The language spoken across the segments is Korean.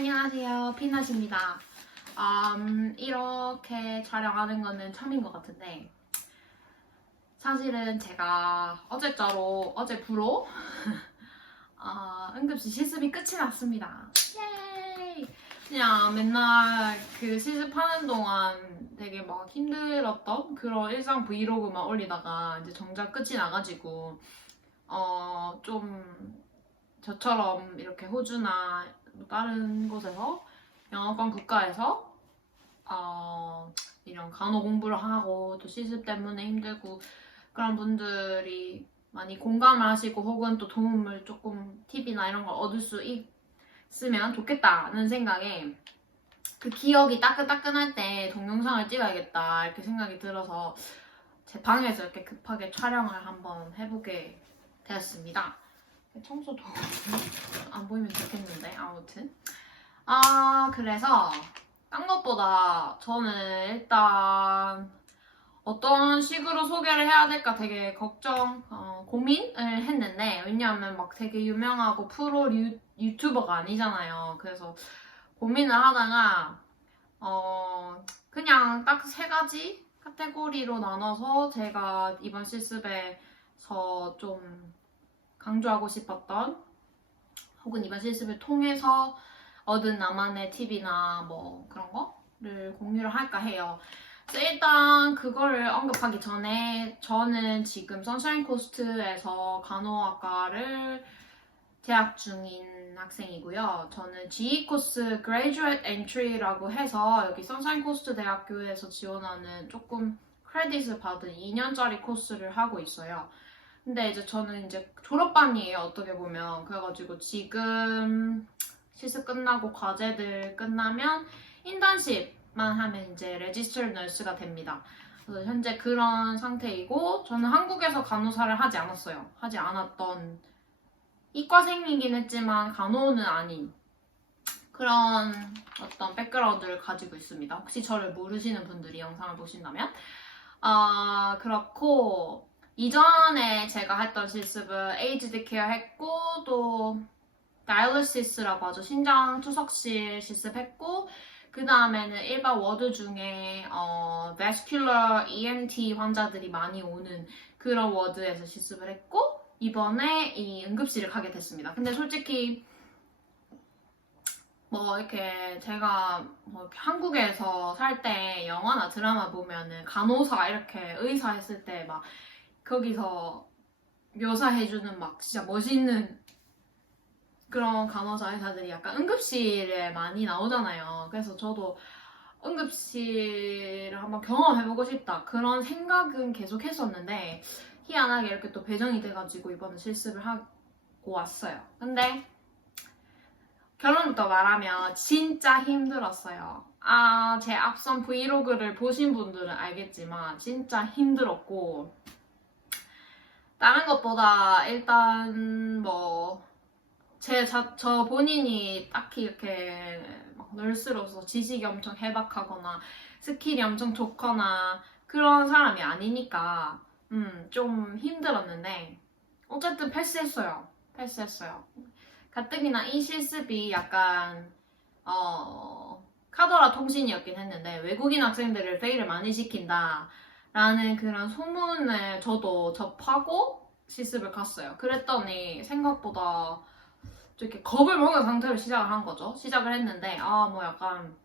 안녕하세요, 피넛입니다. 이렇게 촬영하는 거는 처음인 것 같은데 사실은 제가 어제 부로 응급실 실습이 끝이 났습니다. 예이! 그냥 맨날 그 실습하는 동안 되게 막 힘들었던 그런 일상 브이로그만 올리다가 이제 정작 끝이 나가지고 좀 저처럼 이렇게 호주나 다른 곳에서 영어권 국가에서 이런 간호 공부를 하고 또 실습 때문에 힘들고 그런 분들이 많이 공감을 하시고 혹은 또 도움을 조금 팁이나 이런 걸 얻을 수 있으면 좋겠다는 생각에 그 기억이 따끈따끈할 때 동영상을 찍어야겠다 이렇게 생각이 들어서 제 방에서 이렇게 급하게 촬영을 한번 해보게 되었습니다. 청소도 안 보이면 좋겠는데 아무튼 그래서 딴 것보다 저는 일단 어떤 식으로 소개를 해야 될까 되게 고민을 했는데 왜냐하면 막 되게 유명하고 프로 유튜버가 아니잖아요. 그래서 고민을 하다가 그냥 딱 세 가지 카테고리로 나눠서 제가 이번 실습에서 좀 강조하고 싶었던 혹은 이번 실습을 통해서 얻은 나만의 팁이나 뭐 그런 거를 공유를 할까 해요. 일단 그거를 언급하기 전에 저는 지금 선샤인 코스트에서 간호학과를 재학 중인 학생이고요. 저는 GE 코스 Graduate Entry라고 해서 여기 선샤인 코스트 대학교에서 지원하는 조금 크레딧을 받은 2년짜리 코스를 하고 있어요. 근데 이제 저는 이제 졸업반이에요, 어떻게 보면. 그래가지고 지금 실습 끝나고 과제들 끝나면 인턴십만 하면 이제 레지스터드 너스가 됩니다. 그래서 현재 그런 상태이고 저는 한국에서 간호사를 하지 않았어요. 하지 않았던 이과생이긴 했지만 간호는 아닌 그런 어떤 백그라운드를 가지고 있습니다. 혹시 저를 모르시는 분들이 영상을 보신다면 그렇고 이전에 제가 했던 실습은 에이즈드 케어 했고 또 다이얼리시스라고 하죠. 신장 투석실 실습했고 그 다음에는 일반 워드 중에 vascular ENT 환자들이 많이 오는 그런 워드에서 실습을 했고 이번에 이 응급실을 가게 됐습니다. 근데 솔직히 뭐 이렇게 제가 뭐 이렇게 한국에서 살 때 영화나 드라마 보면은 간호사 이렇게 의사 했을 때 막 거기서 묘사해주는 막 진짜 멋있는 그런 간호사 의사들이 약간 응급실에 많이 나오잖아요. 그래서 저도 응급실을 한번 경험해보고 싶다 그런 생각은 계속 했었는데 희한하게 이렇게 또 배정이 돼가지고 이번에 실습을 하고 왔어요. 근데 결론부터 말하면 진짜 힘들었어요. 제 앞선 브이로그를 보신 분들은 알겠지만 진짜 힘들었고 다른 것보다 일단 뭐 저 본인이 딱히 이렇게 막 널스로서 지식이 엄청 해박하거나 스킬이 엄청 좋거나 그런 사람이 아니니까 좀 힘들었는데 어쨌든 패스했어요. 가뜩이나 이 실습이 약간 카더라 통신이었긴 했는데 외국인 학생들을 페일을 많이 시킨다 라는 그런 소문을 저도 접하고 실습을 갔어요. 그랬더니 생각보다 이렇게 겁을 먹은 상태로 시작을 한 거죠. 시작을 했는데 뭐 약간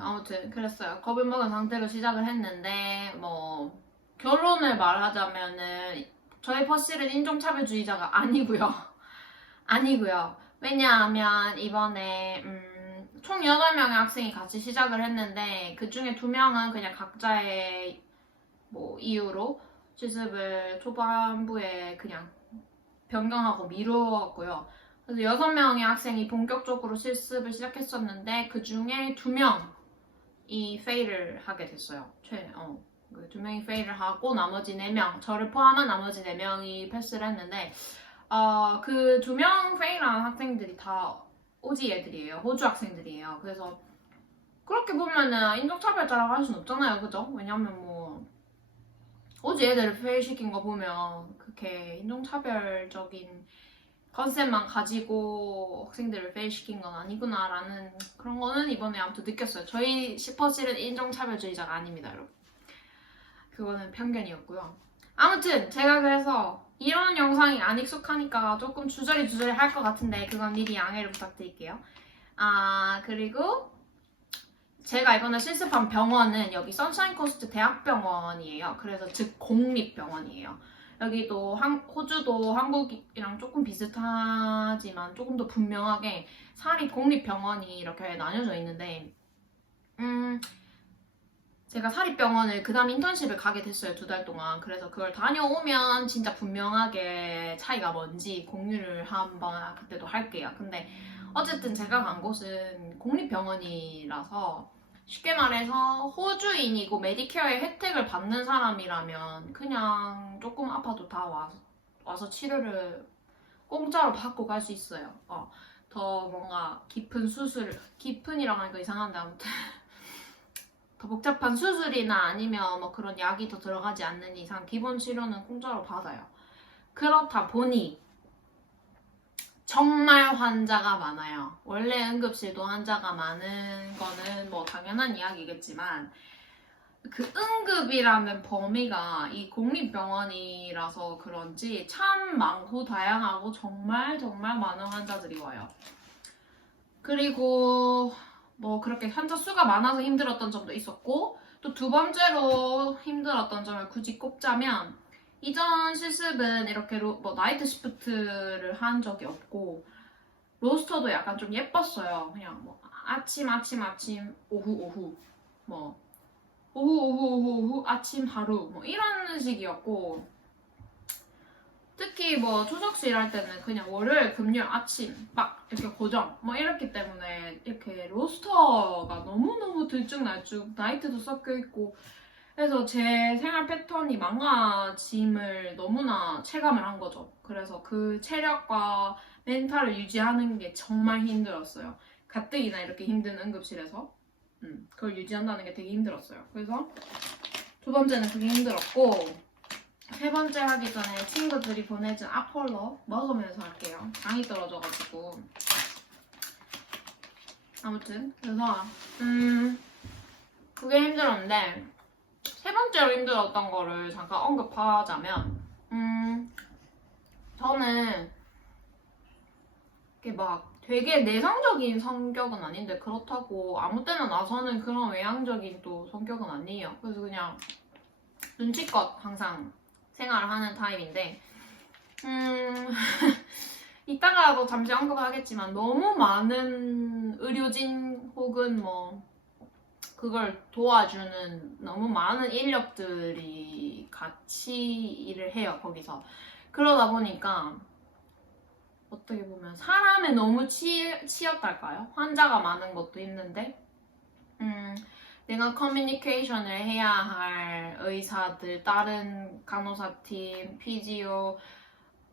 아무튼 그랬어요. 겁을 먹은 상태로 시작을 했는데 뭐 결론을 말하자면은 저희 퍼실은 인종차별주의자가 아니고요. 아니고요. 왜냐하면 이번에 총 8명의 학생이 같이 시작을 했는데 그 중에 2명은 그냥 각자의 뭐 이유로 실습을 초반부에 그냥 변경하고 미루었고요. 그래서 6명의 학생이 본격적으로 실습을 시작했었는데 그 중에 2명이 페일을 하게 됐어요. 그 2명이 페일을 하고 나머지 4명, 저를 포함한 나머지 4명이 패스를 했는데 그 2명 페일한 학생들이 다 오지 애들이에요. 호주 학생들이에요. 그래서 그렇게 보면은 인종차별자라고 할 순 없잖아요. 그죠? 왜냐면 뭐 호주 애들을 페일 시킨 거 보면 그렇게 인종차별적인 컨셉만 가지고 학생들을 페일시킨 건 아니구나라는 그런 거는 이번에 아무튼 느꼈어요. 저희 슈퍼실은 인종차별주의자가 아닙니다, 여러분. 그거는 편견이었고요. 아무튼 제가 그래서 이런 영상이 안 익숙하니까 조금 주저리 할 것 같은데 그건 미리 양해를 부탁드릴게요. 그리고 제가 이번에 실습한 병원은 여기 선샤인코스트 대학병원이에요. 그래서 즉 공립병원이에요. 여기도 호주도 한국이랑 조금 비슷하지만 조금 더 분명하게 사립 공립병원이 이렇게 나뉘어져 있는데 제가 사립병원을 그 다음 인턴십을 가게 됐어요. 2달 동안. 그래서 그걸 다녀오면 진짜 분명하게 차이가 뭔지 공유를 한번 그때도 할게요. 근데 어쨌든 제가 간 곳은 공립병원이라서 쉽게 말해서 호주인이고 메디케어의 혜택을 받는 사람이라면 그냥 조금 아파도 다 와서 치료를 공짜로 받고 갈 수 있어요. 더 뭔가 깊은 수술, 깊은이라고 하니까 이상한데 아무튼 더 복잡한 수술이나 아니면 뭐 그런 약이 더 들어가지 않는 이상 기본 치료는 공짜로 받아요. 그렇다 보니 정말 환자가 많아요. 원래 응급실도 환자가 많은 거는 뭐 당연한 이야기겠지만 그 응급이라는 범위가 이 공립병원이라서 그런지 참 많고 다양하고 정말 많은 환자들이 와요. 그리고 뭐 그렇게 환자 수가 많아서 힘들었던 점도 있었고 또 2번째로 힘들었던 점을 굳이 꼽자면 이전 실습은 이렇게 뭐 나이트 시프트를 한 적이 없고 로스터도 약간 좀 예뻤어요. 그냥 뭐 아침 오후 뭐 오후 아침 하루 뭐 이런 식이었고 특히 뭐 초석수 일할 때는 그냥 월요일 금요일 아침 막 이렇게 고정 뭐 이렇기 때문에 이렇게 로스터가 너무너무 들쭉날쭉 나이트도 섞여있고 그래서 제 생활 패턴이 망가짐을 너무나 체감을 한 거죠. 그래서 그 체력과 멘탈을 유지하는 게 정말 힘들었어요. 가뜩이나 이렇게 힘든 응급실에서 그걸 유지한다는 게 되게 힘들었어요. 그래서 2번째는 그게 힘들었고 3번째 하기 전에 친구들이 보내준 아폴로 먹으면서 할게요. 당이 떨어져가지고 아무튼 그래서 그게 힘들었는데 3번째로 힘들었던 거를 잠깐 언급하자면 저는 이렇게 막 되게 내성적인 성격은 아닌데 그렇다고 아무 때나 나서는 그런 외향적인 또 성격은 아니에요. 그래서 그냥 눈치껏 항상 생활을 하는 타입인데 이따가도 잠시 언급하겠지만 너무 많은 의료진 혹은 뭐 그걸 도와주는 너무 많은 인력들이 같이 일을 해요, 거기서. 그러다 보니까 어떻게 보면 사람에 너무 치였달까요? 환자가 많은 것도 있는데 내가 커뮤니케이션을 해야 할 의사들, 다른 간호사팀, 피지오,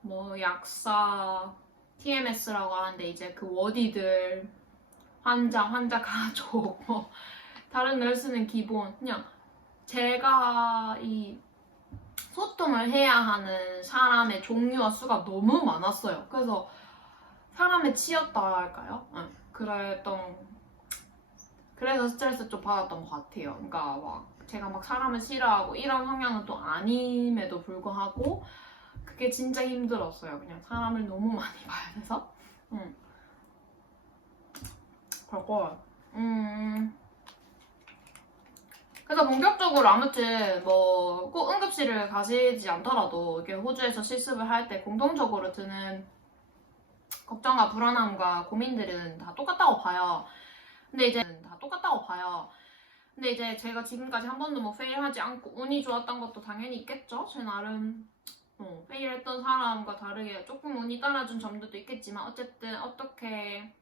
뭐 약사, TMS라고 하는데 이제 그 워디들, 환자 가족, 뭐 다른 널스는 기본 그냥 제가 이 소통을 해야 하는 사람의 종류와 수가 너무 많았어요. 그래서 사람에 치였다 할까요? 그래서 스트레스 좀 받았던 것 같아요. 그러니까 막 제가 막 사람을 싫어하고 이런 성향은 또 아님에도 불구하고 그게 진짜 힘들었어요. 그냥 사람을 너무 많이 봐야 돼서. 그리고 그래서 본격적으로 아무튼 뭐 꼭 응급실을 가시지 않더라도 이렇게 호주에서 실습을 할 때 공통적으로 드는 걱정과 불안함과 고민들은 다 똑같다고 봐요. 근데 이제 제가 지금까지 한 번도 뭐 페일하지 않고 운이 좋았던 것도 당연히 있겠죠. 제 나름 페일했던 사람과 다르게 조금 운이 따라준 점들도 있겠지만 어쨌든 어떻게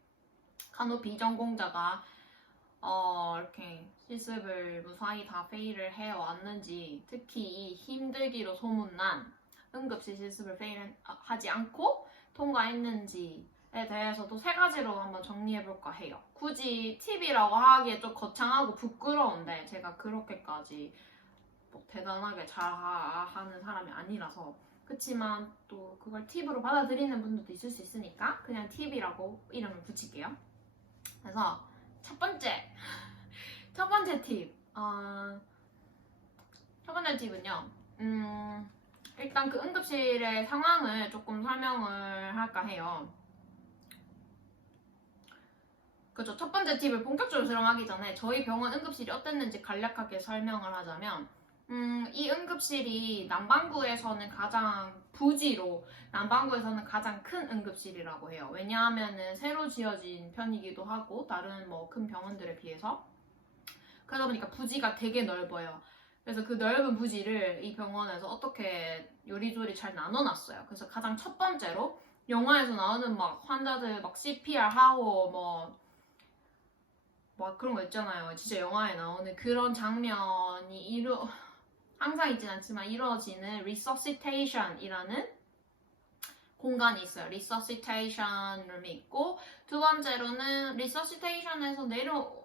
간호 비전공자가 이렇게 실습을 무사히 다 페일을 해왔는지 특히 이 힘들기로 소문난 응급실 실습을 페일하지 않고 통과했는지에 대해서도 3가지로 한번 정리해볼까 해요. 굳이 팁이라고 하기에 좀 거창하고 부끄러운데 제가 그렇게까지 뭐 대단하게 잘하는 사람이 아니라서 그치만 또 그걸 팁으로 받아들이는 분들도 있을 수 있으니까 그냥 팁이라고 이름을 붙일게요. 그래서 첫 번째 팁. 첫 번째 팁은요. 일단 그 응급실의 상황을 조금 설명을 할까 해요. 그죠. 첫 번째 팁을 본격적으로 수령하기 전에 저희 병원 응급실이 어땠는지 간략하게 설명을 하자면 이 응급실이 남반구에서는 남반구에서는 가장 큰 응급실이라고 해요. 왜냐하면은 새로 지어진 편이기도 하고 다른 뭐 큰 병원들에 비해서 그러다 보니까 부지가 되게 넓어요. 그래서 그 넓은 부지를 이 병원에서 어떻게 요리조리 잘 나눠놨어요. 그래서 가장 첫 번째로 영화에서 나오는 막 환자들 막 CPR 하고 막 그런 거 있잖아요. 진짜 영화에 나오는 그런 장면이 항상 있진 않지만 이루어지는 resuscitation이라는 공간이 있어요. resuscitation 룸이 있고 두 번째로는 resuscitation에서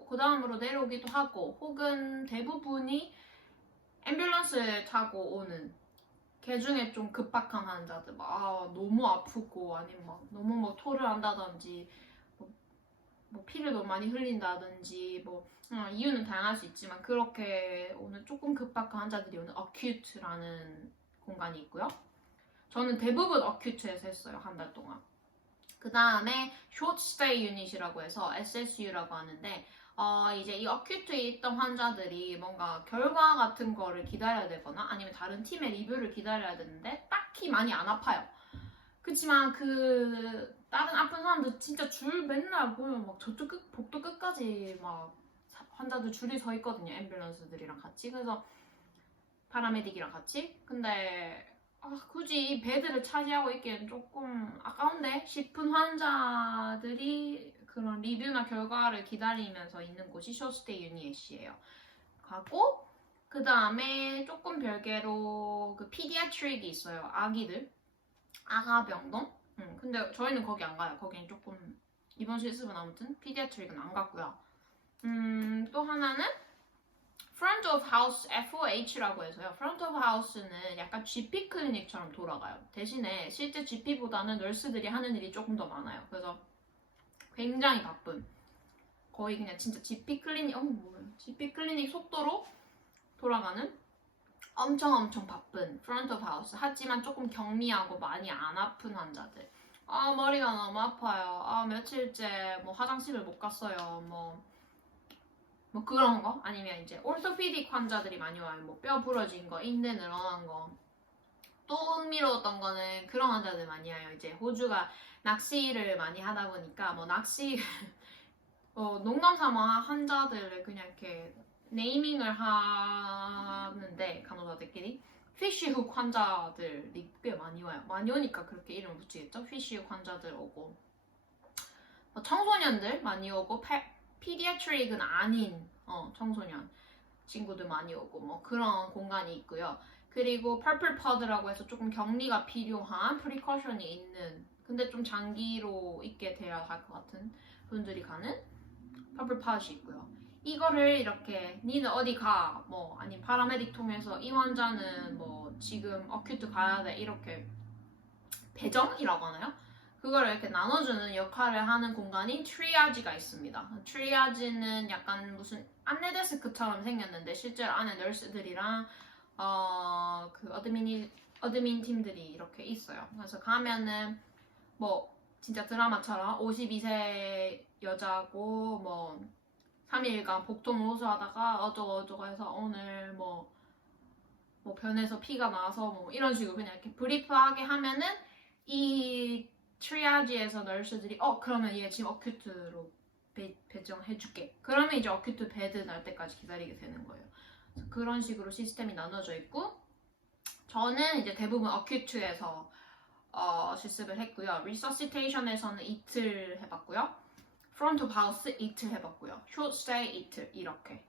그 다음으로 내려오기도 하고 혹은 대부분이 앰뷸런스를 타고 오는 개 중에 좀 급박한 환자들 막 너무 아프고 아니면 막 너무 뭐 토를 한다든지 뭐 피를 너무 많이 흘린다든지 이유는 다양할 수 있지만 그렇게 오는 조금 급박한 환자들이 오는 어큐트라는 공간이 있고요. 저는 대부분 어큐트에서 했어요. 한 달 동안. 그 다음에 short stay unit이라고 해서 SSU라고 하는데 이제 이 어큐트에 있던 환자들이 뭔가 결과 같은 거를 기다려야 되거나 아니면 다른 팀의 리뷰를 기다려야 되는데 딱히 많이 안 아파요. 그치만 다른 아픈 사람들 진짜 줄 맨날 보면 막 저쪽 복도 끝까지 막 환자들 줄이 서 있거든요. 앰뷸런스들이랑 같이. 그래서 파라메딕이랑 같이. 근데 굳이 베드를 차지하고 있기엔 조금 아까운데 싶은 환자들이 그런 리뷰나 결과를 기다리면서 있는 곳이 쇼스테이 유니엣이에요. 가고 그 다음에 조금 별개로 그 피디아트릭이 있어요. 아기들. 아가병동? 근데 저희는 거기 안 가요. 거기는 조금 이번 실습은 아무튼 피디아트릭은 안 갔고요. 또 하나는 Front of House FOH라고 해서요. Front of House는 약간 GP 클리닉처럼 돌아가요. 대신에 실제 GP보다는 널스들이 하는 일이 조금 더 많아요. 그래서 굉장히 바쁜 거의 그냥 진짜 GP 클리닉 속도로 돌아가는 엄청 바쁜 Front of House. 하지만 조금 경미하고 많이 안 아픈 환자들. 머리가 너무 아파요. 며칠째 화장실을 못 갔어요. 뭐 그런 거 아니면 이제 orthopedic 환자들이 많이 와요. 뼈 부러진 거, 인대 늘어난 거. 또 흥미로웠던 거는 그런 환자들 많이 와요. 이제 호주가 낚시를 많이 하다 보니까 낚시 농담 삼아 환자들을 그냥 이렇게 네이밍을 하는데 간호사들끼리 피쉬훅 환자들이 꽤 많이 와요. 많이 오니까 그렇게 이름을 붙이겠죠? 피쉬훅 환자들 오고 청소년들 많이 오고 피디아트릭은 아닌 청소년 친구들 많이 오고 그런 공간이 있고요. 그리고 퍼플 퍼드라고 해서 조금 격리가 필요한 프리커션이 있는 근데 좀 장기로 있게 돼야 할 것 같은 분들이 가는 퍼플 퍼드이 있고요. 이거를 이렇게 니는 어디 가 아니면 파라메딕 통해서 이 환자는 지금 어큐트 가야 돼 이렇게 배정이라고 하나요? 그걸 이렇게 나눠주는 역할을 하는 공간인 트리아지가 있습니다. 트리아지는 약간 무슨 안내 데스크처럼 생겼는데 실제로 안에 널스들이랑 그 어드민 팀들이 이렇게 있어요. 그래서 가면은 진짜 드라마처럼 52세 여자고 3일간 복통 호소하다가 어쩌고 해서 오늘 변에서 피가 나서 이런 식으로 그냥 이렇게 브리프하게 하면은 이 트리아지에서 널스들이 그러면 얘 지금 어큐트로 배정해줄게. 그러면 이제 어큐트 베드 날 때까지 기다리게 되는 거예요. 그런 식으로 시스템이 나눠져 있고 저는 이제 대부분 어큐트에서 실습을 했고요. 리서시테이션에서는 이틀 해봤고요. 프론트 오브 하우스 이틀 해봤고요. 숏 스테이 이틀 이렇게.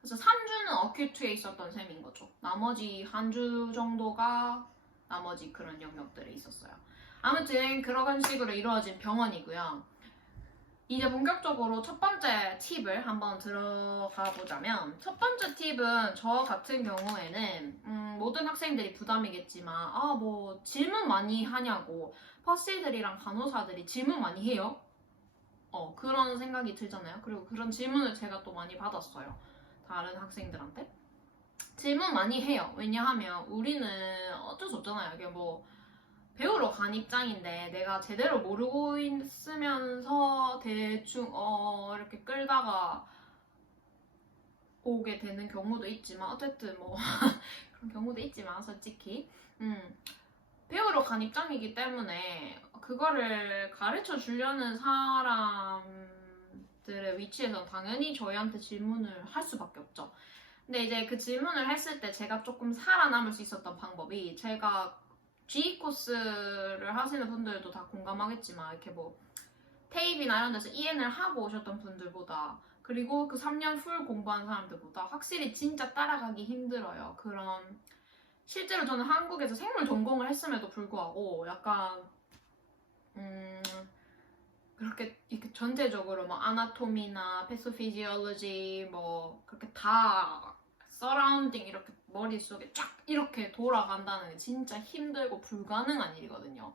그래서 3주는 어큐트에 있었던 셈인 거죠. 나머지 한 주 정도가 나머지 그런 영역들에 있었어요. 아무튼 그런 식으로 이루어진 병원이고요. 이제 본격적으로 첫 번째 팁을 한번 들어가 보자면, 첫 번째 팁은 저 같은 경우에는 모든 학생들이 부담이겠지만 뭐 질문 많이 하냐고, 퍼시들이랑 간호사들이 질문 많이 해요. 그런 생각이 들잖아요. 그리고 그런 질문을 제가 또 많이 받았어요. 다른 학생들한테. 질문 많이 해요. 왜냐하면 우리는 어쩔 수 없잖아요. 이게 뭐 배우러 간 입장인데 내가 제대로 모르고 있으면서 대충 이렇게 끌다가 오게 되는 경우도 있지만, 어쨌든 뭐 그런 경우도 있지만 솔직히 배우러 간 입장이기 때문에 그거를 가르쳐 주려는 사람들의 위치에서 당연히 저희한테 질문을 할 수밖에 없죠. 근데 이제 그 질문을 했을 때 제가 조금 살아남을 수 있었던 방법이, 제가 G 코스를 하시는 분들도 다 공감하겠지만, 이렇게 뭐 테이프나 이런 데서 EN을 하고 오셨던 분들보다, 그리고 그 3년 풀 공부한 사람들보다 확실히 진짜 따라가기 힘들어요. 그런, 실제로 저는 한국에서 생물 전공을 했음에도 불구하고 약간 그렇게 이렇게 전체적으로 뭐 아나토미나 패소피지올로지 뭐 그렇게 다 서라운딩 이렇게 머릿속에 쫙 이렇게 돌아간다는 게 진짜 힘들고 불가능한 일이거든요.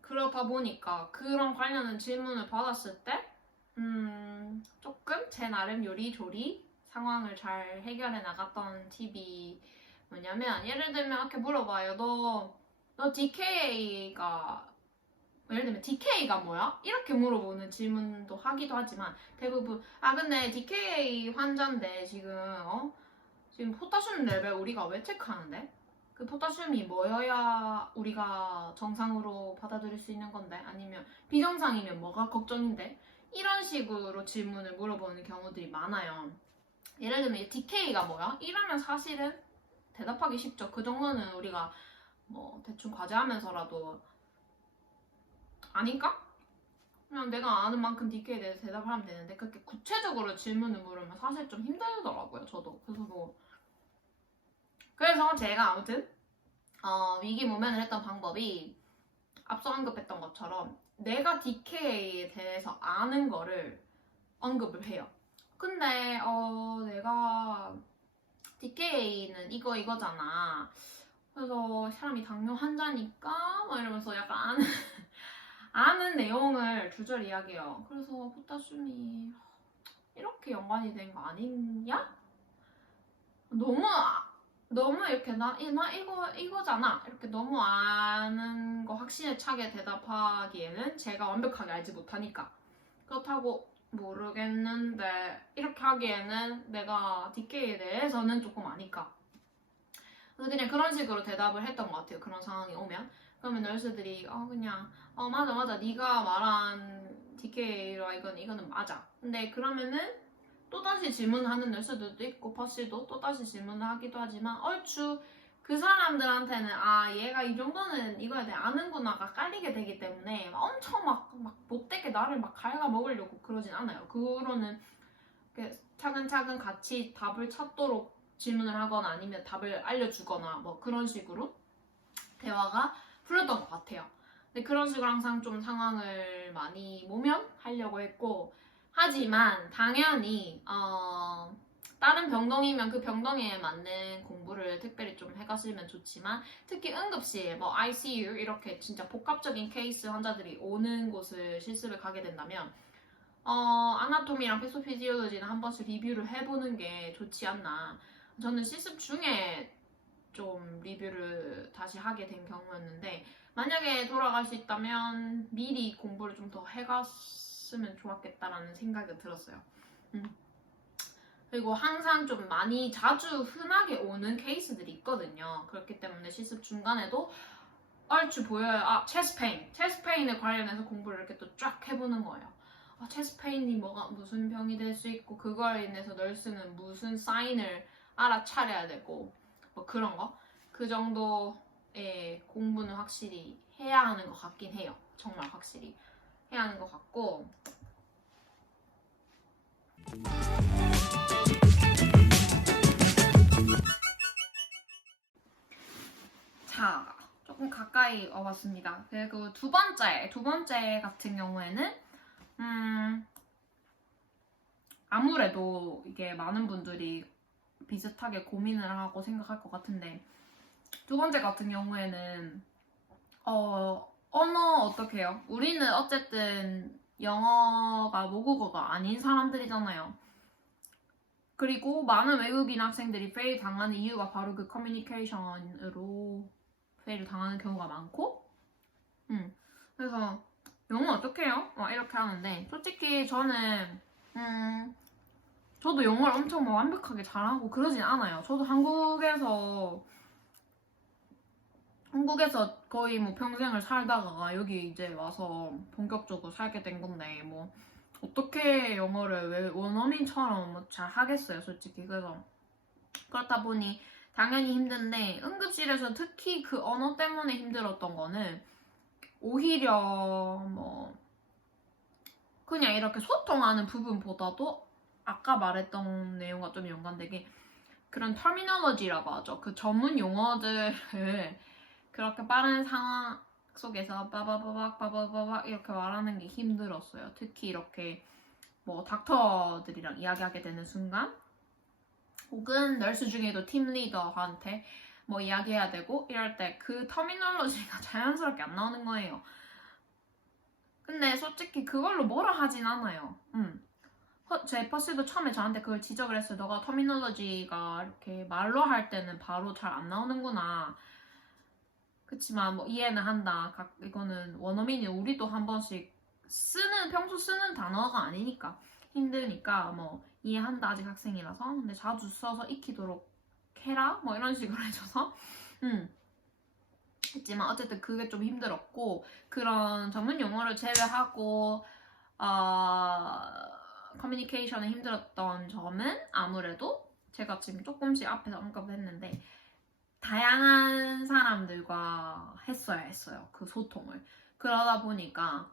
그러다 보니까 그런 관련된 질문을 받았을 때 조금 제 나름 요리조리 상황을 잘 해결해 나갔던 팁이 뭐냐면, 예를 들면 이렇게 물어봐요. 너 DKA가, 예를 들면 DKA가 뭐야? 이렇게 물어보는 질문도 하기도 하지만, 대부분 근데 DKA 환자인데 지금 포타슘 레벨 우리가 왜 체크하는데? 그 포타슘이 뭐여야 우리가 정상으로 받아들일 수 있는 건데? 아니면 비정상이면 뭐가 걱정인데? 이런 식으로 질문을 물어보는 경우들이 많아요. 예를 들면 DK가 뭐야? 이러면 사실은 대답하기 쉽죠. 그 정도는 우리가 뭐 대충 과제하면서라도 아닌가? 그냥 내가 아는 만큼 DK에 대해서 대답을 하면 되는데, 그렇게 구체적으로 질문을 물으면 사실 좀 힘들더라고요. 저도. 그래서 제가 아무튼 위기 모면을 했던 방법이, 앞서 언급했던 것처럼 내가 DK에 대해서 아는 거를 언급을 해요. 근데 내가 DK는 이거잖아. 그래서 사람이 당뇨 환자니까 막 이러면서 약간 아는 내용을 줄줄 이야기해요. 그래서 포타슘이 이렇게 연관이 된 거 아니냐? 너무 이렇게 나 이거잖아 이렇게 너무 아는 거 확신에 차게 대답하기에는 제가 완벽하게 알지 못하니까, 그렇다고 모르겠는데 이렇게 하기에는 내가 DK에 대해서는 조금 아니까, 그래서 그냥 그런 식으로 대답을 했던 것 같아요. 그런 상황이 오면. 그러면 널스들이 그냥 맞아 네가 말한 DK라 이거는 맞아. 근데 그러면은 또다시 질문하는 널스들도 있고 퍼시도 또다시 질문을 하기도 하지만, 얼추 그 사람들한테는 얘가 이 정도는 이거에 대해 아는구나가 깔리게 되기 때문에 엄청 막 못되게 나를 막 갉아먹으려고 그러진 않아요. 그거는 차근차근 같이 답을 찾도록 질문을 하거나 아니면 답을 알려주거나 뭐 그런 식으로 대화가 풀렸던 것 같아요. 근데 그런 식으로 항상 좀 상황을 많이 모면하려고 했고, 하지만 당연히 다른 병동이면 그 병동에 맞는 공부를 특별히 좀 해가시면 좋지만, 특히 응급실, 뭐 ICU 이렇게 진짜 복합적인 케이스 환자들이 오는 곳을 실습을 가게 된다면 아나토미랑 패소피지올로지는 한 번씩 리뷰를 해보는 게 좋지 않나. 저는 실습 중에 좀 리뷰를 다시 하게 된 경우였는데, 만약에 돌아갈 수 있다면 미리 공부를 좀 더 해갔으면 좋았겠다라는 생각이 들었어요. 그리고 항상 좀 많이 자주 흔하게 오는 케이스들이 있거든요. 그렇기 때문에 실습 중간에도 얼추 보여요. 체스트 페인에 관련해서 공부를 이렇게 또 쫙 해보는 거예요. 체스트 페인이 무슨 병이 될 수 있고, 그거에 인해서 널스는 무슨 사인을 알아차려야 되고 뭐 그런 거, 그 정도의 공부는 확실히 해야 하는 것 같긴 해요. 정말 확실히 해야 하는 것 같고, 자, 조금 가까이 와봤습니다. 그리고 두 번째 같은 경우에는 아무래도 이게 많은 분들이 비슷하게 고민을 하고 생각할 것 같은데 두 번째 같은 경우에는 언어 어떻게 해요? 우리는 어쨌든 영어가 모국어가 아닌 사람들이잖아요. 그리고 많은 외국인 학생들이 페일 당하는 이유가 바로 그 커뮤니케이션으로 페일을 당하는 경우가 많고 그래서 영어 어떻게 해요? 이렇게 하는데 솔직히 저는 저도 영어를 엄청 완벽하게 잘하고 그러진 않아요. 저도 한국에서 거의 뭐 평생을 살다가 여기 이제 와서 본격적으로 살게 된 건데 뭐 어떻게 영어를 왜 원어민처럼 뭐잘 하겠어요, 솔직히. 그래서 그렇다 보니 당연히 힘든데 응급실에서 특히 그 언어 때문에 힘들었던 거는 오히려 뭐 그냥 이렇게 소통하는 부분보다도 아까 말했던 내용과 좀 연관되게 그런 터미널로지라고 하죠. 그 전문 용어들을 그렇게 빠른 상황 속에서 빠바바박 이렇게 말하는 게 힘들었어요. 특히 이렇게 뭐 닥터들이랑 이야기하게 되는 순간 혹은 널스 중에도 팀 리더한테 뭐 이야기해야 되고 이럴 때 그 터미널로지가 자연스럽게 안 나오는 거예요. 근데 솔직히 그걸로 뭐라 하진 않아요. 제 퍼스도 처음에 저한테 그걸 지적을 했어요. 너가 터미널로지가 이렇게 말로 할 때는 바로 잘 안 나오는구나. 그치만 뭐 이해는 한다. 이거는 원어민이 우리도 한 번씩 평소 쓰는 단어가 아니니까 힘드니까 뭐 이해한다. 아직 학생이라서. 근데 자주 써서 익히도록 해라. 뭐 이런 식으로 해줘서 했지만 어쨌든 그게 좀 힘들었고 그런 전문 용어를 제외하고 커뮤니케이션에 힘들었던 점은 아무래도 제가 지금 조금씩 앞에서 언급을 했는데 다양한 사람들과 했어요. 그 소통을. 그러다 보니까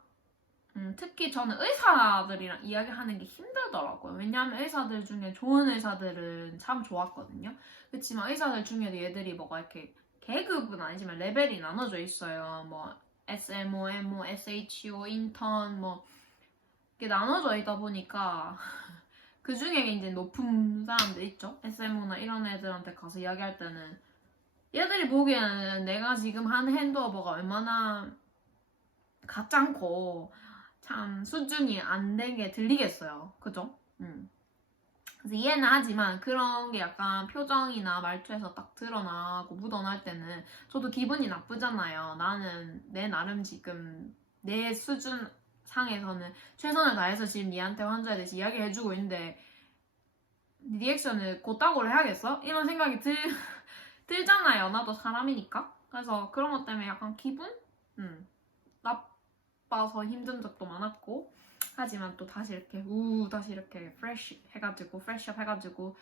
특히 저는 의사들이랑 이야기하는 게 힘들더라고요. 왜냐하면 의사들 중에 좋은 의사들은 참 좋았거든요. 그렇지만 의사들 중에도 얘들이 뭐가 이렇게 계급은 아니지만 레벨이 나눠져 있어요. 뭐 SMO, MO, SHO, 인턴 뭐 이렇게 나눠져 있다 보니까 그 중에 이제 높은 사람들 있죠. SMO나 이런 애들한테 가서 이야기할 때는 얘들이 보기에는 내가 지금 하는 핸드오버가 얼마나 가짱고 참 수준이 안 되게 들리겠어요. 그죠? 그래서 이해는 하지만 그런 게 약간 표정이나 말투에서 딱 드러나고 묻어날 때는 저도 기분이 나쁘잖아요. 나는 내 나름 지금 내 수준 상에서는 최선을 다해서 지금 니한테 환자에 대해서 이야기해주고 있는데 리액션을 곧다고를 해야겠어? 이런 생각이 들잖아요. 나도 사람이니까. 그래서 그런 것 때문에 약간 기분? 나빠서 힘든 적도 많았고 하지만 또 다시 이렇게 프레시업 해가지고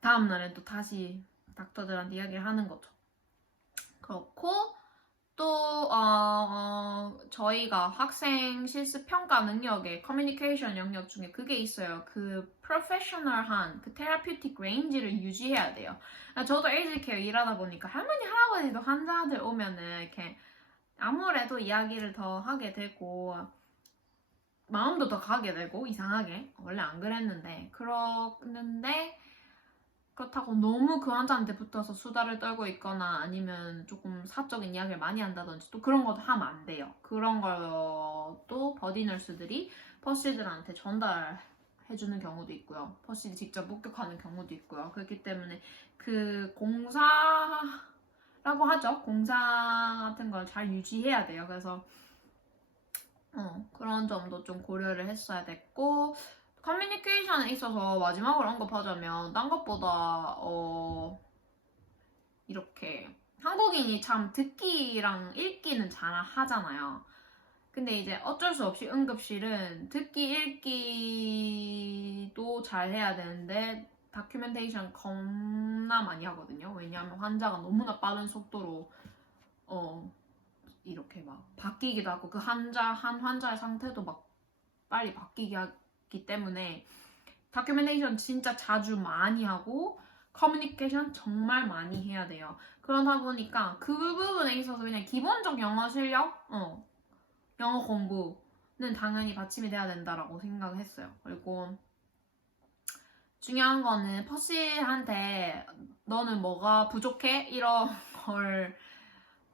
다음날엔 또 다시 닥터들한테 이야기를 하는 거죠. 그렇고 또 저희가 학생 실습 평가 능력에 커뮤니케이션 영역 중에 그게 있어요. 그 프로페셔널한 그 테라퓨틱 레인지를 유지해야 돼요. 저도 에이즈 케어 일하다 보니까 할머니 할아버지도 환자들 오면은 이렇게 아무래도 이야기를 더 하게 되고 마음도 더 가게 되고 이상하게 원래 안 그랬는데 그렇다고 너무 그 환자한테 붙어서 수다를 떨고 있거나 아니면 조금 사적인 이야기를 많이 한다든지 또 그런 것도 하면 안 돼요. 그런 것도 버디널스들이 퍼시들한테 전달해주는 경우도 있고요. 퍼시들이 직접 목격하는 경우도 있고요. 그렇기 때문에 그 공사라고 하죠. 공사 같은 걸 잘 유지해야 돼요. 그래서 그런 점도 좀 고려를 했어야 됐고 커뮤니케이션에 있어서 마지막으로 언급하자면 딴 것보다 이렇게 한국인이 참 듣기랑 읽기는 잘 하잖아요. 근데 이제 어쩔 수 없이 응급실은 듣기 읽기도 잘 해야 되는데 다큐멘테이션 겁나 많이 하거든요. 왜냐하면 환자가 너무나 빠른 속도로 이렇게 막 바뀌기도 하고 그 한 환자의 상태도 막 빨리 바뀌게 하기 때문에 다큐멘테이션 진짜 자주 많이 하고 커뮤니케이션 정말 많이 해야 돼요. 그러다 보니까 그 부분에 있어서 그냥 기본적 영어 실력, 영어 공부는 당연히 받침이 돼야 된다라고 생각을 했어요. 그리고 중요한 거는 퍼시한테 너는 뭐가 부족해? 이런 걸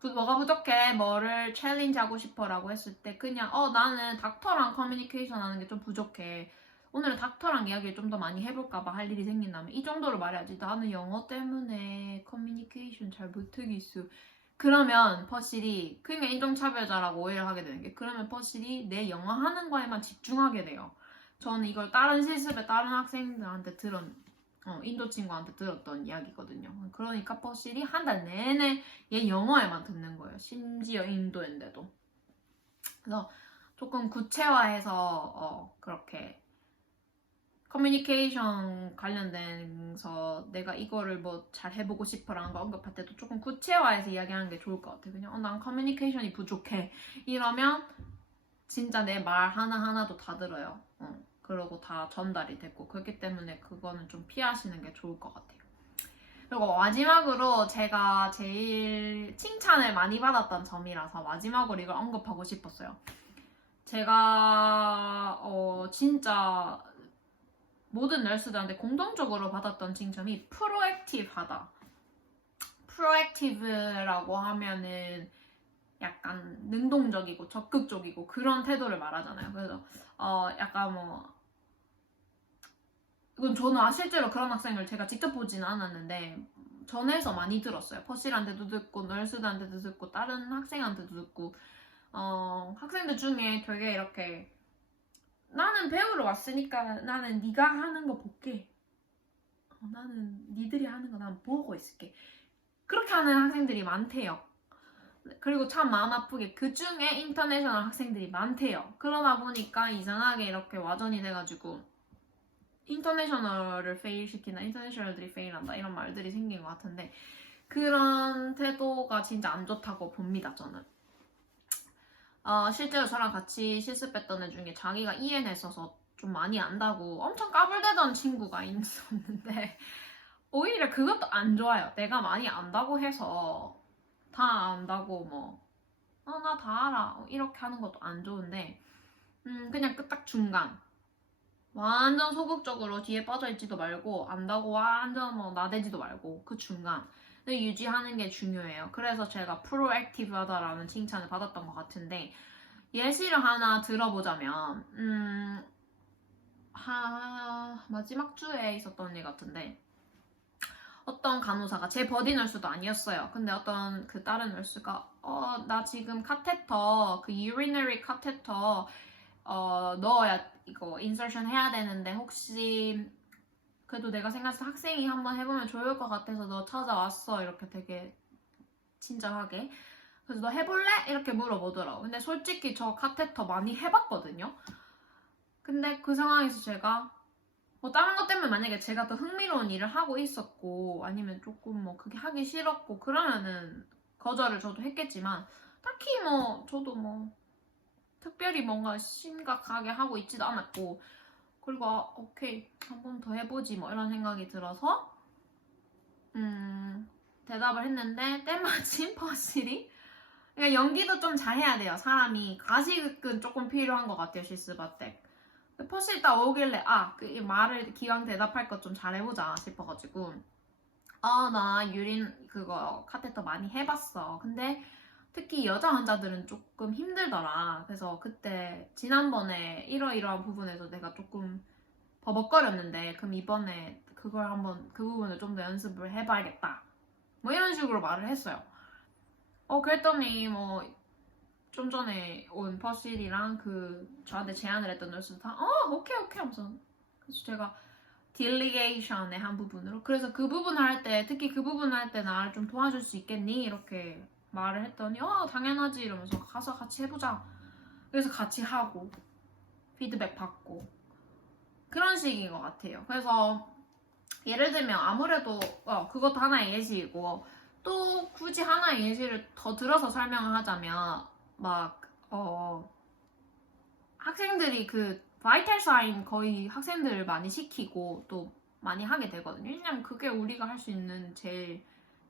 뭐가 부족해? 뭐를 챌린지 하고 싶어? 라고 했을 때 그냥 나는 닥터랑 커뮤니케이션 하는 게 좀 부족해. 오늘은 닥터랑 이야기를 좀 더 많이 해볼까봐 할 일이 생긴다면 이 정도로 말해야지. 나는 영어 때문에 커뮤니케이션 잘 못하겠어. 그러면 퍼실이 그러니까 인종차별자라고 오해를 하게 되는 게 그러면 퍼실이 내 영어 하는 거에만 집중하게 돼요. 저는 이걸 다른 실습에 다른 학생들한테 인도 친구한테 들었던 이야기거든요. 그러니까 퍼실이 한 달 내내 얘 영어에만 듣는 거예요. 심지어 인도인데도. 그래서 조금 구체화해서 그렇게 커뮤니케이션 관련돼서 내가 이거를 뭐 잘 해보고 싶어라는 거 언급할 때도 조금 구체화해서 이야기하는 게 좋을 것 같아요. 그냥 난 커뮤니케이션이 부족해 이러면 진짜 내 말 하나하나도 다 들어요. 그러고 다 전달이 됐고 그렇기 때문에 그거는 좀 피하시는 게 좋을 것 같아요. 그리고 마지막으로 제가 제일 칭찬을 많이 받았던 점이라서 마지막으로 이걸 언급하고 싶었어요. 제가 진짜 모든 널스들한테 공통적으로 받았던 칭찬이 프로액티브하다. 프로액티브라고 하면은 약간 능동적이고 적극적이고 그런 태도를 말하잖아요. 그래서 약간 이건 저는 실제로 그런 학생을 제가 직접 보지는 않았는데 전에서 많이 들었어요. 퍼실한테도 듣고 널스들한테도 듣고 다른 학생한테도 듣고 학생들 중에 되게 이렇게 나는 배우러 왔으니까 나는 네가 하는 거 볼게. 나는 니들이 하는 거 난 보고 있을게. 그렇게 하는 학생들이 많대요. 그리고 참 마음 아프게 그 중에 인터내셔널 학생들이 많대요. 그러다 보니까 이상하게 이렇게 와전이 돼가지고 인터내셔널을 페일시키나 인터내셔널들이 페일한다 이런 말들이 생긴 것 같은데 그런 태도가 진짜 안 좋다고 봅니다. 저는. 실제로 저랑 같이 실습했던 애 중에 자기가 ENS어서 좀 많이 안다고 엄청 까불대던 친구가 있었는데 오히려 그것도 안 좋아요. 내가 많이 안다고 해서 다 안다고 나 다 알아 이렇게 하는 것도 안 좋은데 그냥 그 딱 중간 완전 소극적으로 뒤에 빠져있지도 말고 안다고 완전 나대지도 말고 그 중간을 유지하는 게 중요해요. 그래서 제가 프로액티브하다라는 칭찬을 받았던 것 같은데 예시를 하나 들어보자면 마지막 주에 있었던 일 같은데 어떤 간호사가 제 버디 널스도 아니었어요. 근데 어떤 그 다른 널스가 나 지금 카테터 그 urinary 카테터 넣어야 이거 인서션 해야 되는데 혹시 그래도 내가 생각해서 학생이 한번 해보면 좋을 것 같아서 너 찾아왔어 이렇게 되게 친절하게 그래서 너 해볼래? 이렇게 물어보더라고. 근데 솔직히 저 카테터 많이 해봤거든요. 근데 그 상황에서 제가 다른 것 때문에 만약에 제가 더 흥미로운 일을 하고 있었고 아니면 조금 그게 하기 싫었고 그러면은 거절을 저도 했겠지만 딱히 저도 특별히 뭔가 심각하게 하고 있지도 않았고 그리고 오케이 한 번 더 해보지 이런 생각이 들어서 대답을 했는데 때마침 퍼실이 그러니까 연기도 좀 잘해야 돼요. 사람이 가식은 조금 필요한 것 같아요. 실습할 때 퍼실이 딱 오길래 그 말을 기왕 대답할 것 좀 잘해보자 싶어가지고 나 유린 그거 카테터 많이 해봤어. 근데 특히 여자 환자들은 조금 힘들더라. 그래서 그때 지난번에 이러이러한 부분에서 내가 조금 버벅거렸는데 그럼 이번에 그걸 한번 그 부분을 좀 더 연습을 해봐야겠다. 이런 식으로 말을 했어요. 그랬더니 좀 전에 온 퍼실이랑 저한테 제안을 했던 널스도 다 오케이 하면서 그래서 제가 딜리게이션의 한 부분으로 그래서 그 부분 할 때 특히 그 부분 할 때 나를 좀 도와줄 수 있겠니? 이렇게 말을 했더니 당연하지 이러면서 가서 같이 해보자. 그래서 같이 하고 피드백 받고 그런 식인 것 같아요. 그래서 예를 들면 아무래도 그것도 하나의 예시이고 또 굳이 하나의 예시를 더 들어서 설명을 하자면 학생들이 바이탈 사인 거의 학생들을 많이 시키고 또 많이 하게 되거든요. 왜냐면 그게 우리가 할 수 있는 제일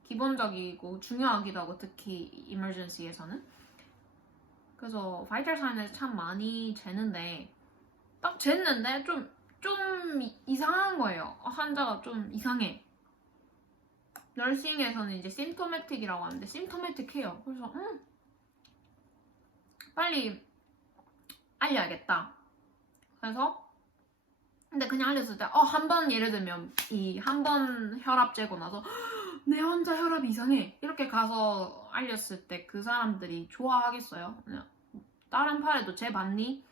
기본적이고 중요하기도 하고 특히 이머전시에서는 그래서 바이탈 사인을 참 많이 재는데 딱 쟀는데 좀 이상한 거예요. 환자가 좀 이상해. 널싱에서는 이제 심토매틱이라고 하는데 심토매틱해요. 그래서 빨리 알려야겠다. 그래서 근데 그냥 알렸을 때 한 번 예를 들면 이 한 번 혈압 재고 나서 내 환자 혈압이 이상해 이렇게 가서 알렸을 때 그 사람들이 좋아하겠어요? 그냥 다른 팔에도 재봤니?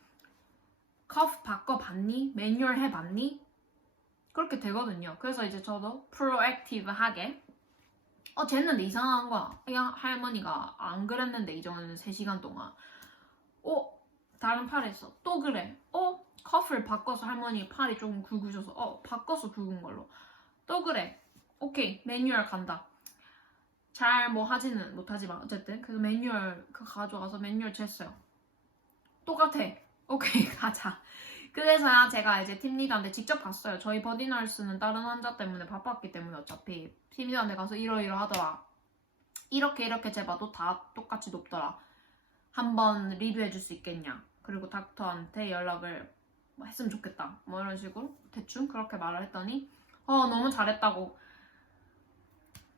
커프 바꿔봤니? 매뉴얼 해봤니? 그렇게 되거든요. 그래서 이제 저도 프로액티브하게 쟀는데 이상한 거야. 그냥 할머니가 안 그랬는데 이전에는 3시간 동안 다른 팔에 있어. 또 그래. 커프를 바꿔서 할머니 팔이 조금 굵으셔서 바꿔서 굵은 걸로. 또 그래. 오케이. 매뉴얼 간다. 잘 뭐 하지는 못하지만 어쨌든 그 매뉴얼 가져가서 매뉴얼 쟀어요. 똑같아. 오케이. 가자. 그래서 제가 이제 팀리더한테 직접 갔어요. 저희 버디널스는 다른 환자 때문에 바빴기 때문에 어차피 팀리더한테 가서 이러이러하더라. 이렇게 재봐도 다 똑같이 높더라. 한번 리뷰해줄 수 있겠냐. 그리고 닥터한테 연락을 했으면 좋겠다. 뭐 이런 식으로 대충 그렇게 말을 했더니 너무 잘했다고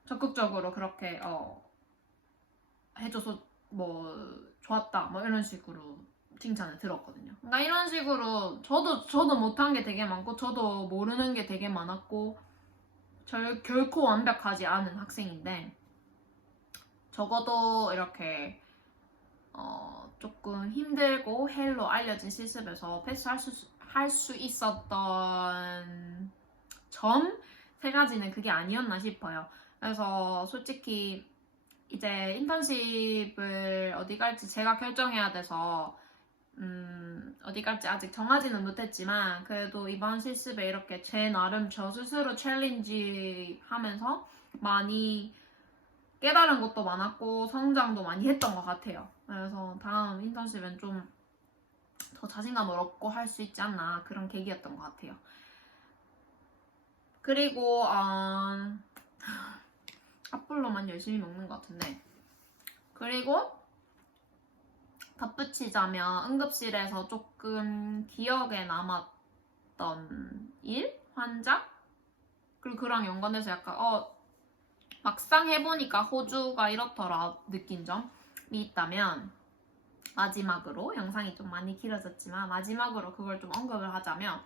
적극적으로 그렇게 해줘서 뭐 좋았다. 뭐 이런 식으로 칭찬을 들었거든요. 그러니까 이런 식으로 저도 못한 게 되게 많고 저도 모르는 게 되게 많았고 결코 완벽하지 않은 학생인데 적어도 이렇게 조금 힘들고 헬로 알려진 실습에서 패스할 수 있었던 점 3가지는 그게 아니었나 싶어요. 그래서 솔직히 이제 인턴십을 어디 갈지 제가 결정해야 돼서 어디 갈지 아직 정하지는 못했지만 그래도 이번 실습에 이렇게 제 나름 저 스스로 챌린지 하면서 많이 깨달은 것도 많았고 성장도 많이 했던 것 같아요. 그래서 다음 인턴십은 좀 더 자신감을 얻고 할 수 있지 않나 그런 계기였던 것 같아요. 그리고 앞불로만 열심히 먹는 것 같은데 그리고 덧붙이자면 응급실에서 조금 기억에 남았던 일? 환자? 그리고 그랑 연관돼서 약간 막상 해보니까 호주가 이렇더라 느낀 점이 있다면 마지막으로 영상이 좀 많이 길어졌지만 마지막으로 그걸 좀 언급을 하자면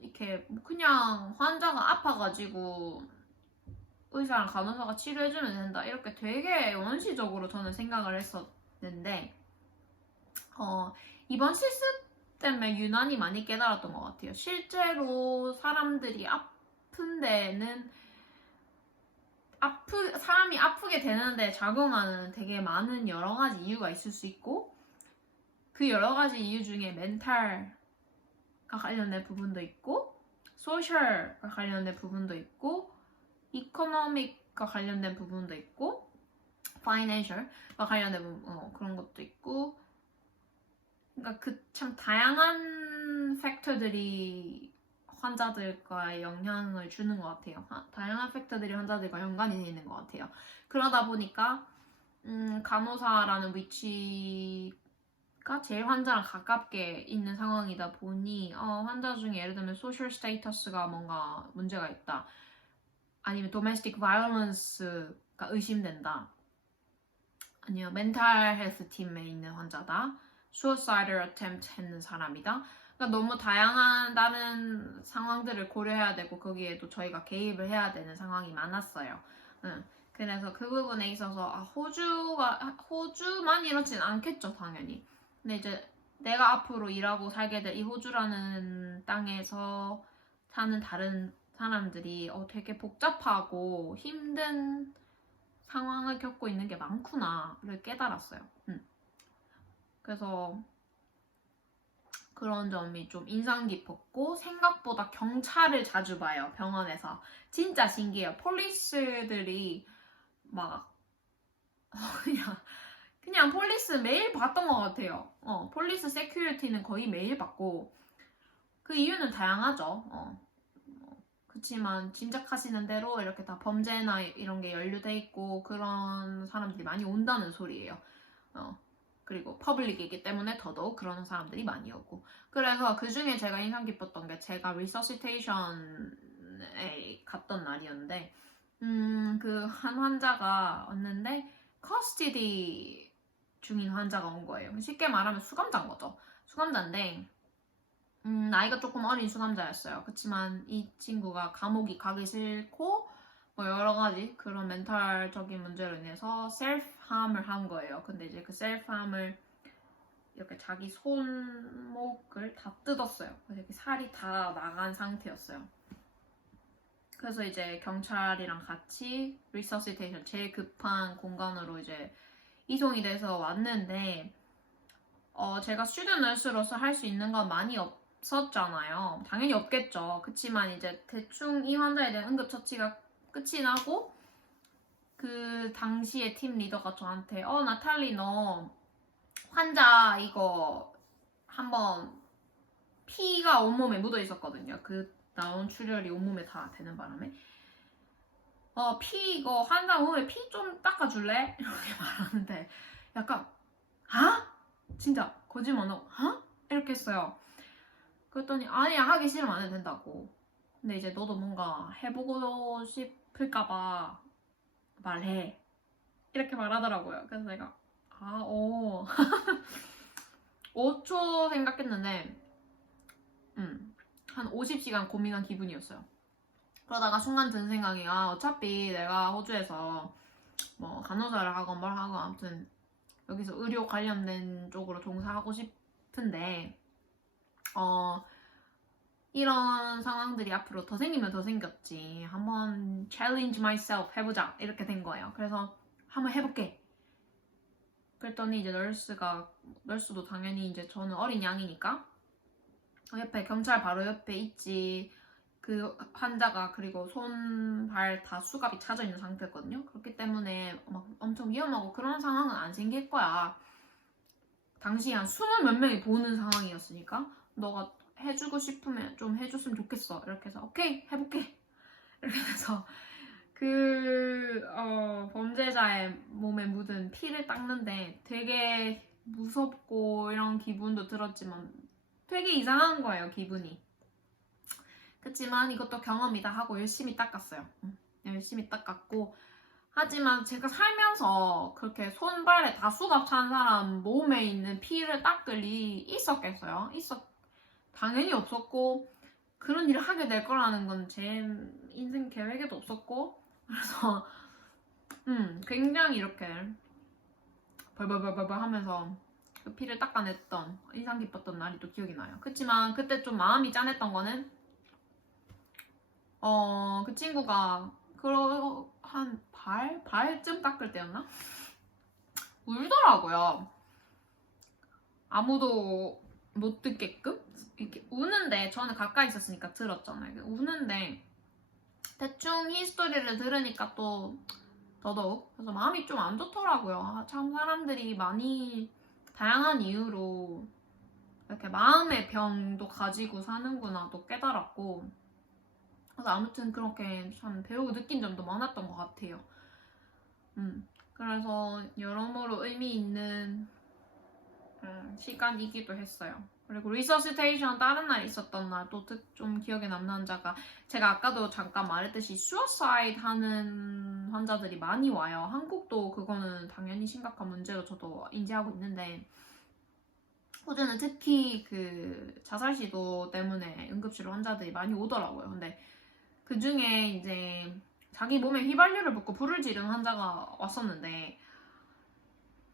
이렇게 그냥 환자가 아파가지고 의사랑 간호사가 치료해주면 된다 이렇게 되게 원시적으로 저는 생각을 했었는데 이번 실습 때문에 유난히 많이 깨달았던 것 같아요. 실제로 사람들이 아픈 데는 사람이 아프게 되는데 작용하는 되게 많은 여러 가지 이유가 있을 수 있고 그 여러 가지 이유 중에 멘탈과 관련된 부분도 있고 소셜과 관련된 부분도 있고 이코노믹과 관련된 부분도 있고 파이낸셜과 관련된 부분 그런 것도 있고 그러니까 그 참 다양한 팩터들이 환자들과 영향을 주는 것 같아요. 다양한 팩터들이 환자들과 연관이 되어 있는 것 같아요. 그러다 보니까 간호사라는 위치가 제일 환자랑 가깝게 있는 상황이다 보니 환자 중에 예를 들면 소셜 스테이터스가 뭔가 문제가 있다. 아니면 도메스틱 바이올런스가 의심된다. 아니면 멘탈 헬스 팀에 있는 환자다. suicidal attempt 했는 사람이다. 그러니까 너무 다양한 다른 상황들을 고려해야 되고 거기에도 저희가 개입을 해야 되는 상황이 많았어요. 그래서 그 부분에 있어서 호주만 이렇진 않겠죠 당연히. 근데 이제 내가 앞으로 일하고 살게 될 이 호주라는 땅에서 사는 다른 사람들이 되게 복잡하고 힘든 상황을 겪고 있는 게 많구나를 깨달았어요. 그래서 그런 점이 좀 인상 깊었고 생각보다 경찰을 자주 봐요. 병원에서. 진짜 신기해요. 폴리스들이 막 그냥 폴리스 매일 봤던 것 같아요. 폴리스 세큐리티는 거의 매일 봤고 그 이유는 다양하죠. 그렇지만 짐작하시는 대로 이렇게 다 범죄나 이런 게 연루돼 있고 그런 사람들이 많이 온다는 소리예요. 그리고 퍼블릭이기 때문에 더더욱 그러는 사람들이 많이 오고. 그래서 그 중에 제가 인상 깊었던 게 제가 리서시테이션에 갔던 날이었는데 그 한 환자가 왔는데 커스티디 중인 환자가 온 거예요. 쉽게 말하면 수감자인 거죠. 수감자인데 나이가 조금 어린 수감자였어요. 그렇지만 이 친구가 감옥이 가기 싫고 뭐 여러 가지 그런 멘탈적인 문제로 인해서 셀프함을 한 거예요. 근데 이제 그 셀프함을 이렇게 자기 손목을 다 뜯었어요. 그래서 이렇게 살이 다 나간 상태였어요. 그래서 이제 경찰이랑 같이 리서시테이션 제일 급한 공간으로 이제 이송이 돼서 왔는데 제가 스튜던 널스로서 할 수 있는 건 많이 없었잖아요. 당연히 없겠죠. 그치만 이제 대충 이 환자에 대한 응급처치가 끝이 나고 그 당시에 팀 리더가 저한테 나탈리 너 환자 이거 한번 피가 온몸에 묻어 있었거든요. 그 나온 출혈이 온몸에 다 되는 바람에 피 이거 환자 몸에 피 좀 닦아줄래? 이렇게 말하는데 약간 진짜 거짓말 안 하고 이렇게 했어요. 그랬더니 아니야 하기 싫으면 안 해도 된다고. 근데 이제 너도 뭔가 해보고 싶을까봐 말해 이렇게 말하더라고요. 그래서 내가 5초 생각했는데 한 50시간 고민한 기분이었어요. 그러다가 순간 든 생각이 어차피 내가 호주에서 뭐 간호사를 하건 뭘 하건 아무튼 여기서 의료 관련된 쪽으로 종사하고 싶은데 이런 상황들이 앞으로 더 생기면 더 생겼지. 한번 challenge myself 해보자 이렇게 된 거예요. 그래서 한번 해볼게. 그랬더니 이제 널스도 당연히 이제 저는 어린 양이니까 옆에 경찰 바로 옆에 있지. 그 환자가 그리고 손, 발 다 수갑이 차져 있는 상태였거든요. 그렇기 때문에 막 엄청 위험하고 그런 상황은 안 생길 거야. 당시 한 20 몇 명이 보는 상황이었으니까 너가 해주고 싶으면 좀 해줬으면 좋겠어. 이렇게 해서 오케이 해볼게. 이렇게 해서 범죄자의 몸에 묻은 피를 닦는데 되게 무섭고 이런 기분도 들었지만 되게 이상한 거예요, 기분이. 그치만 이것도 경험이다 하고 열심히 닦았어요. 열심히 닦았고 하지만 제가 살면서 그렇게 손발에 다 수갑 찬 사람 몸에 있는 피를 닦을 일이 있었겠어요? 당연히 없었고 그런 일을 하게 될 거라는 건 제 인생 계획에도 없었고 그래서 굉장히 이렇게 벌벌벌벌 하면서 그 피를 닦아냈던 인상 깊었던 날이 또 기억이 나요. 그치만 그때 좀 마음이 짠했던 거는 그 친구가 한 발쯤 닦을 때였나? 울더라고요. 아무도 못 듣게끔 이렇게 우는데 저는 가까이 있었으니까 들었잖아요. 우는데 대충 히스토리를 들으니까 또 더더욱 그래서 마음이 좀 안 좋더라고요. 참 사람들이 많이 다양한 이유로 이렇게 마음의 병도 가지고 사는구나 또 깨달았고 그래서 아무튼 그렇게 참 배우고 느낀 점도 많았던 것 같아요. 그래서 여러모로 의미 있는 시간이기도 했어요. 그리고 리서시테이션 다른 날 있었던 날 또 좀 기억에 남는 환자가 제가 아까도 잠깐 말했듯이 수어사이드 하는 환자들이 많이 와요. 한국도 그거는 당연히 심각한 문제로 저도 인지하고 있는데 호주는 특히 그 자살 시도 때문에 응급실로 환자들이 많이 오더라고요. 근데 그 중에 이제 자기 몸에 휘발유를 붓고 불을 지르는 환자가 왔었는데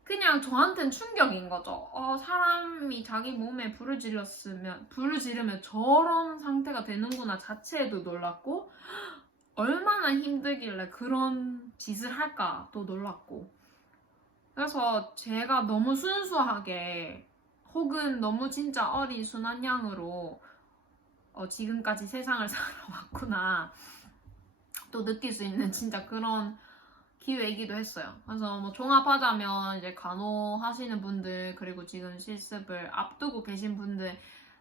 그냥 저한텐 충격인 거죠. 사람이 자기 몸에 불을 지르면 저런 상태가 되는구나 자체에도 놀랐고 얼마나 힘들길래 그런 짓을 할까 또 놀랐고 그래서 제가 너무 순수하게 혹은 너무 진짜 어린 순한 양으로 지금까지 세상을 살아왔구나 또 느낄 수 있는 진짜 그런 기회이기도 했어요. 그래서 뭐 종합하자면 이제 간호하시는 분들 그리고 지금 실습을 앞두고 계신 분들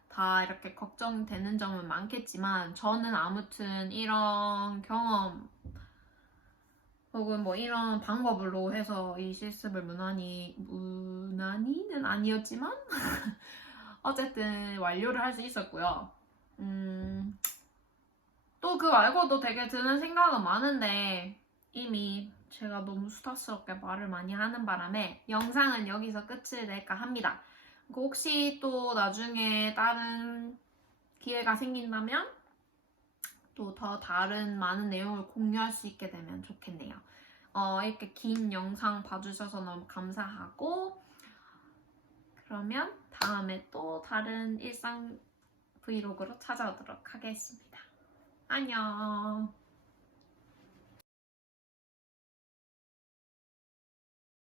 다 이렇게 걱정되는 점은 많겠지만 저는 아무튼 이런 경험 혹은 뭐 이런 방법으로 해서 이 실습을 무난히는 아니었지만 어쨌든 완료를 할 수 있었고요. 또 그 말고도 되게 드는 생각은 많은데 이미 제가 너무 수다스럽게 말을 많이 하는 바람에 영상은 여기서 끝을 낼까 합니다. 혹시 또 나중에 다른 기회가 생긴다면 또 더 다른 많은 내용을 공유할 수 있게 되면 좋겠네요. 이렇게 긴 영상 봐주셔서 너무 감사하고 그러면 다음에 또 다른 일상 브이로그로 찾아오도록 하겠습니다. 안녕.